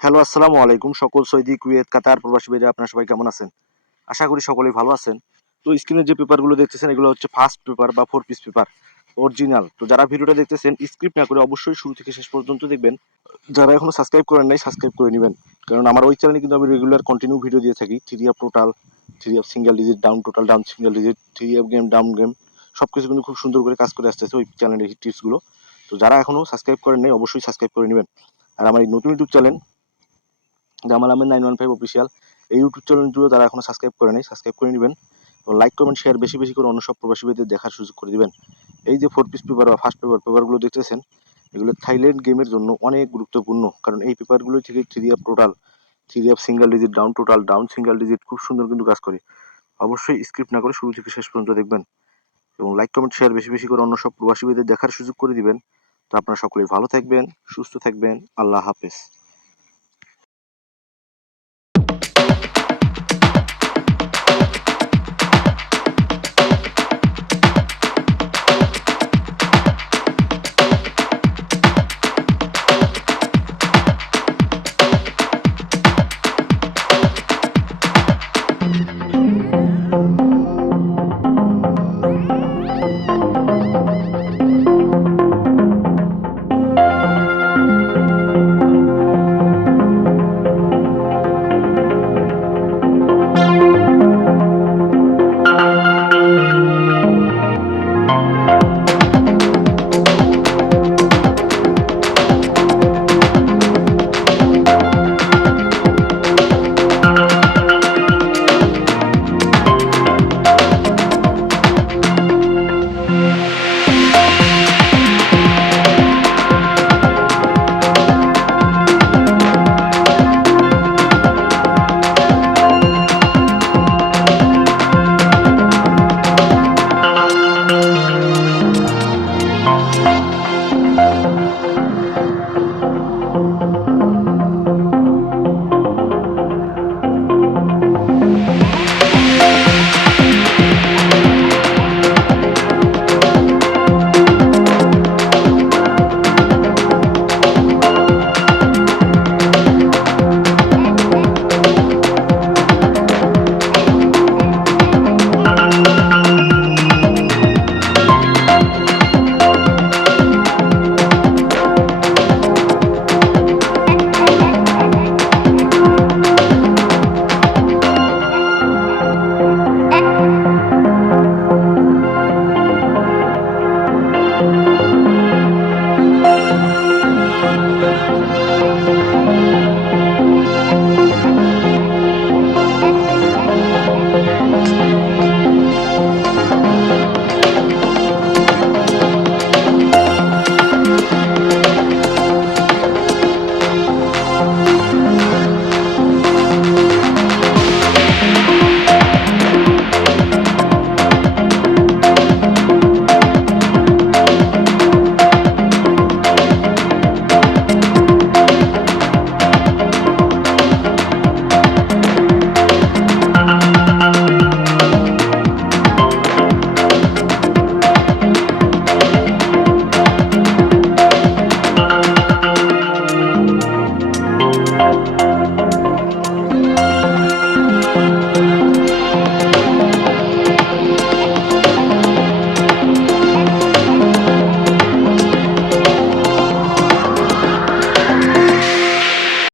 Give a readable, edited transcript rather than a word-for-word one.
Hello, আসসালামু আলাইকুম। সকল সৌদি, কুয়েত, কাতার প্রবাসী ভাইরা আপনারা সবাই কেমন আছেন? আশা করি সকলেই ভালো আছেন। তো স্ক্রিনে যে পেপারগুলো দেখতেছেন এগুলো হচ্ছে ফার্স্ট পেপার বা 4 পিস পেপার অরিজিনাল। তো যারা ভিডিওটা দেখতেছেন স্কিপ না করে অবশ্যই শুরু থেকে শেষ পর্যন্ত দেখবেন। যারা এখনো সাবস্ক্রাইব করেন নাই সাবস্ক্রাইব করে নিবেন। কারণ আমার ওই চ্যানেলে কিন্তু আমি রেগুলার কন্টিনিউ ভিডিও দিয়ে থাকি। 3 of total, 3 of single digit, down total, down single digit, 3 of game, down game সবকিছু কিন্তু খুব সুন্দর করে কাজ করে আসতেছে ওই চ্যানেলের টিপসগুলো। তো যারা এখনো সাবস্ক্রাইব করেন নাই অবশ্যই সাবস্ক্রাইব করে নিবেন। আর আমার এই নতুন YouTube channel Jamal Ahmed 915 official এই ইউটিউব চ্যানেলটিও যারা এখনো সাবস্ক্রাইব করে নাই সাবস্ক্রাইব করে নেবেন এবং লাইক কমেন্ট শেয়ার বেশি বেশি করে অন্য সব প্রবাসী ভাইদের দেখার সুযোগ করে দিবেন। এই যে 4 পিস পেপার বা ফার্স্ট পেপারগুলো দেখতেছেন এগুলো থাইল্যান্ড গেমের জন্য অনেক গুরুত্বপূর্ণ, কারণ এই পেপারগুলো থেকে 3 of total, 3 of single digit, down total, down single digit খুব সুন্দর কিন্তু কাজ করে। অবশ্যই স্ক্রিপ্ট না করে শুরু থেকে শেষ পর্যন্ত দেখবেন এবং লাইক কমেন্ট শেয়ার বেশি বেশি করে অন্য সব প্রবাসী ভাইদের দেখার সুযোগ করে দিবেন। তো আপনারা সকলেই ভালো থাকবেন, সুস্থ থাকবেন। আল্লাহ হাফেজ।